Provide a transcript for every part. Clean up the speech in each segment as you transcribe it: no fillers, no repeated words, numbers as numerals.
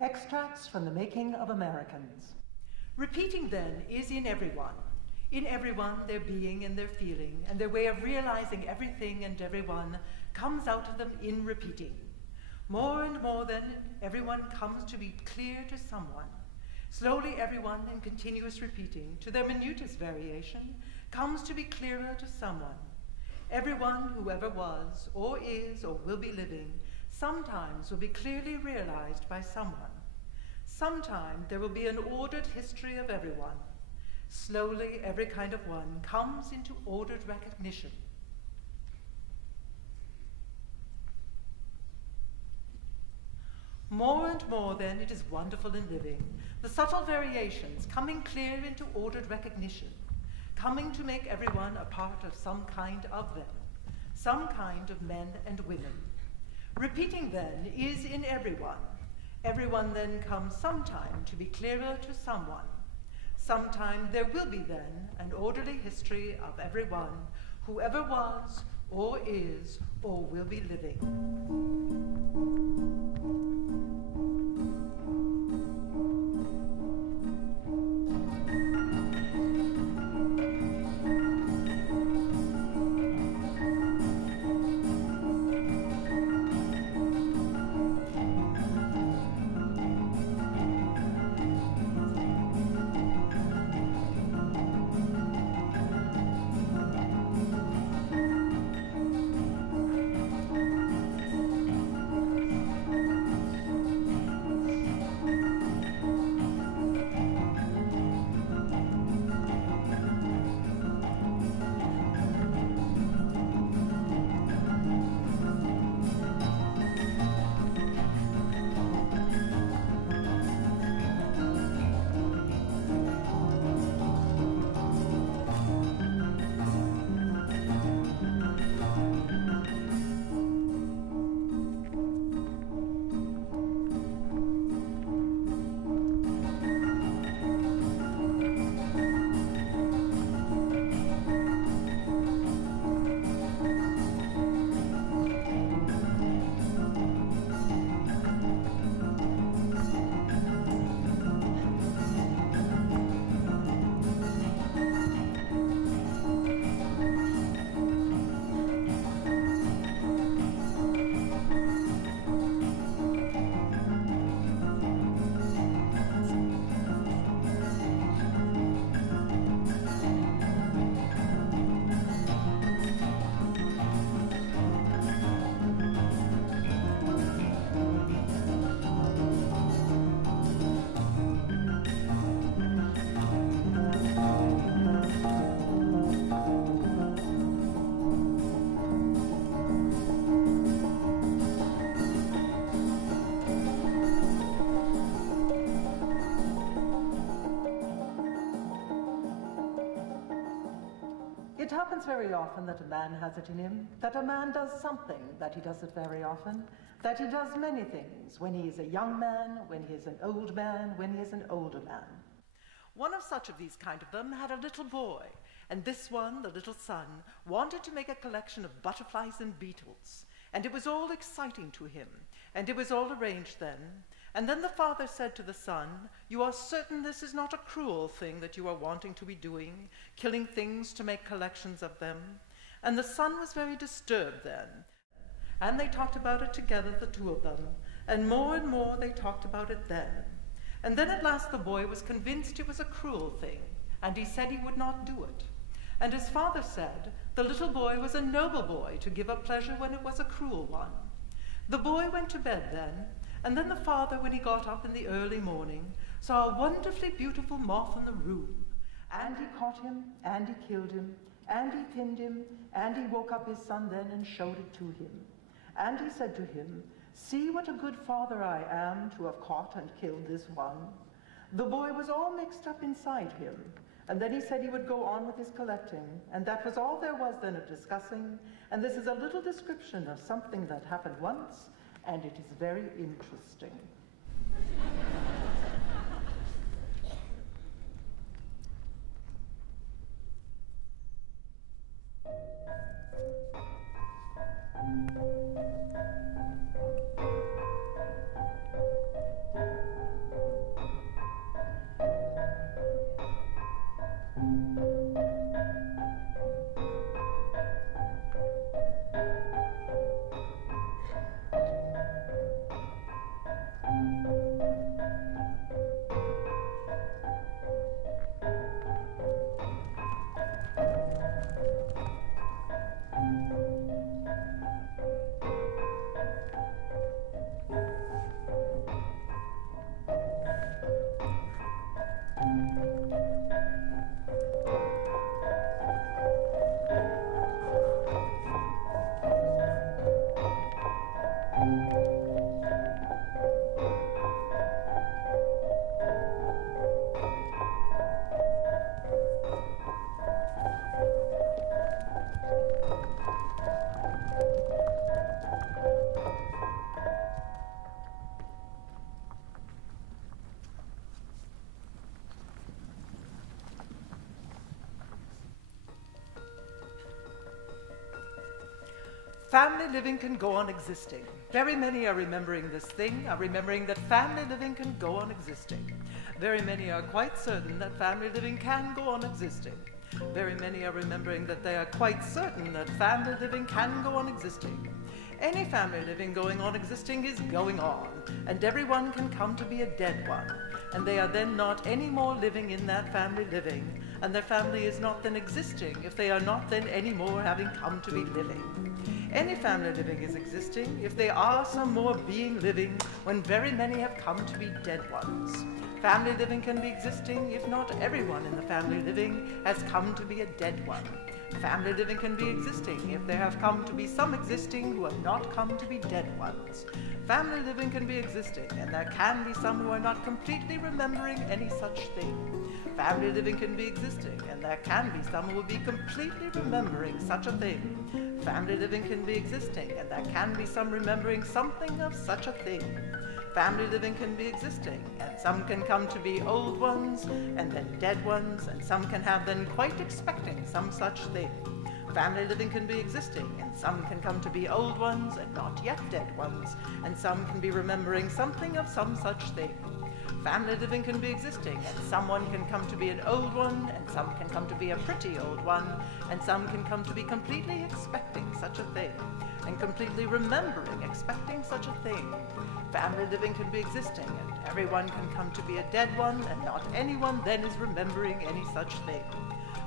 Extracts from the Making of Americans. Repeating, then, is in everyone. In everyone, their being and their feeling, and their way of realizing everything and everyone comes out of them in repeating. More and more, then, everyone comes to be clear to someone. Slowly, everyone, in continuous repeating, to their minutest variation, comes to be clearer to someone. Everyone who ever was, or is, or will be living, sometimes will be clearly realized by someone. Sometime there will be an ordered history of everyone. Slowly, every kind of one comes into ordered recognition. More and more, then, it is wonderful in living, the subtle variations coming clear into ordered recognition, coming to make everyone a part of some kind of them, some kind of men and women. Repeating, then, is in everyone. Everyone, then, comes sometime to be clearer to someone. Sometime there will be, then, an orderly history of everyone who ever was, or is, or will be living. It happens very often that a man has it in him, that a man does something, that he does it very often, that he does many things, when he is a young man, when he is an old man, when he is an older man. One of such of these kind of them had a little boy, and this one, the little son, wanted to make a collection of butterflies and beetles, and it was all exciting to him, and it was all arranged then. And then the father said to the son, "You are certain this is not a cruel thing that you are wanting to be doing, killing things to make collections of them?" And the son was very disturbed then. And they talked about it together, the two of them, and more they talked about it then. And then at last the boy was convinced it was a cruel thing, and he said he would not do it. And his father said the little boy was a noble boy to give up pleasure when it was a cruel one. The boy went to bed then, and then the father, when he got up in the early morning, saw a wonderfully beautiful moth in the room. And he caught him, and he killed him, and he pinned him, and he woke up his son then and showed it to him. And he said to him, "See what a good father I am to have caught and killed this one." The boy was all mixed up inside him, and then he said he would go on with his collecting, and that was all there was then of discussing, and this is a little description of something that happened once, and it is very interesting. Family living can go on existing. Very many are remembering this thing, are remembering that family living can go on existing. Very many are quite certain that family living can go on existing. Very many are remembering that they are quite certain that family living can go on existing. Any family living going on existing is going on, and everyone can come to be a dead one, and they are then not any more living in that family living, and their family is not then existing if they are not then any more having come to be living. Any family living is existing if they are some more being living when very many have come to be dead ones. Family living can be existing if not everyone in the family living has come to be a dead one. Family living can be existing if there have come to be some existing who have not come to be dead ones. Family living can be existing, and there can be some who are not completely remembering any such thing. Family living can be existing, and there can be some who will be completely remembering such a thing. Family living can be existing, and there can be some remembering something of such a thing. Family living can be existing, and some can come to be old ones, and then dead ones, and some can have then quite expecting some such thing. Family living can be existing, and some can come to be old ones, and not yet dead ones, and some can be remembering something of some such thing. Family living can be existing, and someone can come to be an old one, and some can come to be a pretty old one, and some can come to be completely expecting such a thing, and completely remembering expecting such a thing. Family living can be existing, and everyone can come to be a dead one, and not anyone then is remembering any such thing.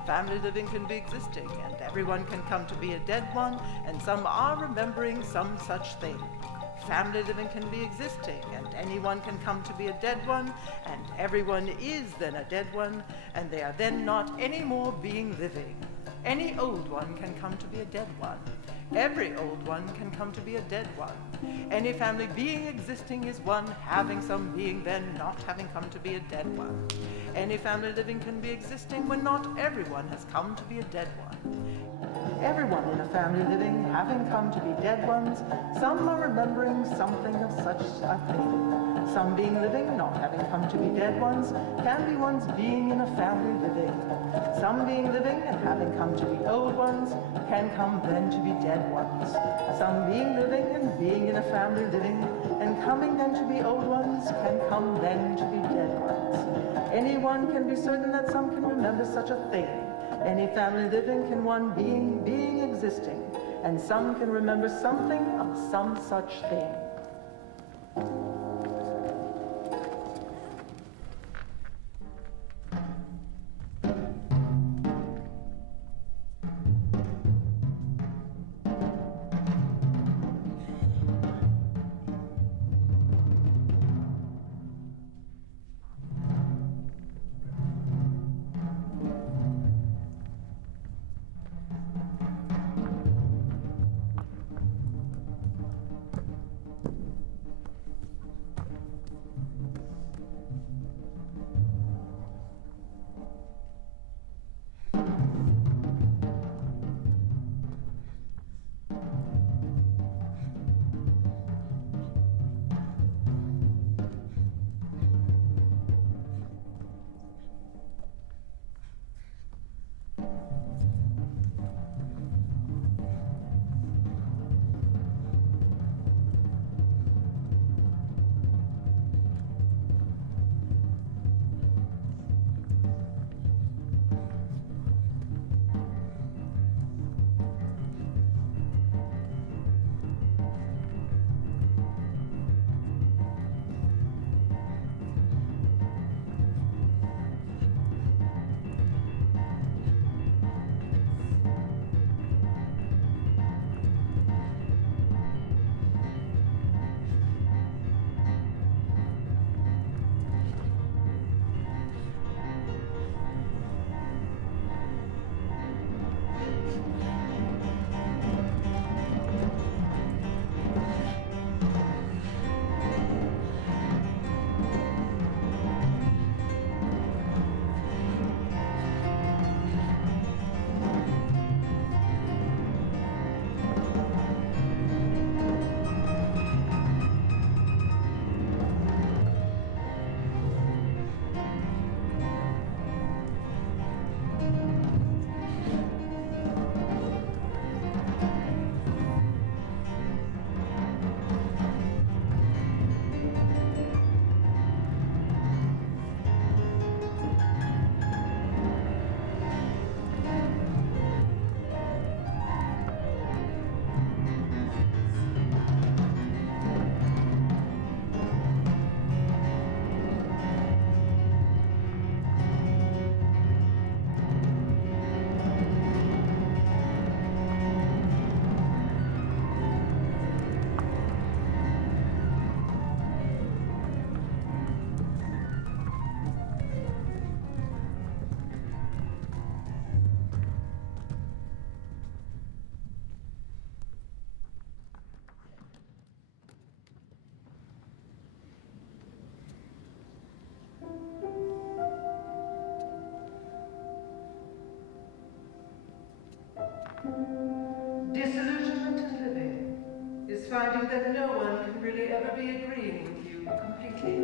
Family living can be existing, and everyone can come to be a dead one, and some are remembering some such thing. Family living can be existing, and anyone can come to be a dead one, and everyone is then a dead one, and they are then not any more being living. Any old one can come to be a dead one. Every old one can come to be a dead one. Any family being existing is one having some being then not having come to be a dead one. Any family living can be existing when not everyone has come to be a dead one. Everyone in a family living having come to be dead ones, some are remembering something of such a thing. Some being living, not having come to be dead ones, can be ones being in a family living. Some being living and having come to be old ones, can come then to be dead ones. Some being living and being in a family living, and coming then to be old ones, can come then to be dead ones. Anyone can be certain that some can remember such a thing. Any family living can one being existing, and some can remember something of some such thing. that no one can really ever be agreeing with you completely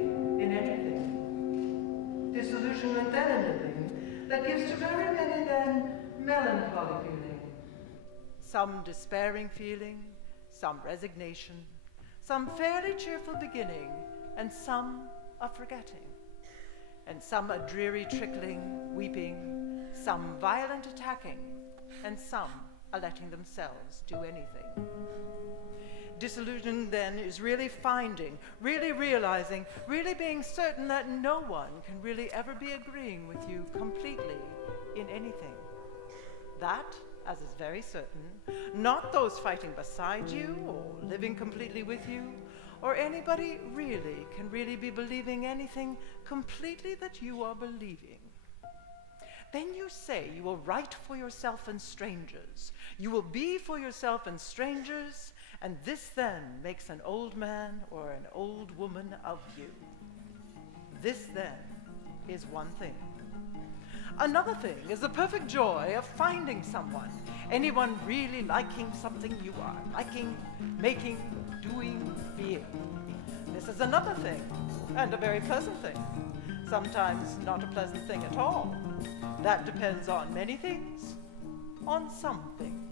in anything. Disillusionment then in living that gives to very many then melancholy feeling. Some despairing feeling, some resignation, some fairly cheerful beginning, and some a forgetting, and some a dreary trickling, weeping, some violent attacking, and some a letting themselves do anything. Disillusion then is really finding, really realizing, really being certain that no one can really ever be agreeing with you completely in anything. That, as is very certain, not those fighting beside you or living completely with you, or anybody really can really be believing anything completely that you are believing. Then you say you will write for yourself and strangers. You will be for yourself and strangers, and this then makes an old man or an old woman of you. This then is one thing. Another thing is the perfect joy of finding someone, anyone really liking something you are liking, making, doing, being. This is another thing, and a very pleasant thing. Sometimes not a pleasant thing at all. That depends on many things, on some things.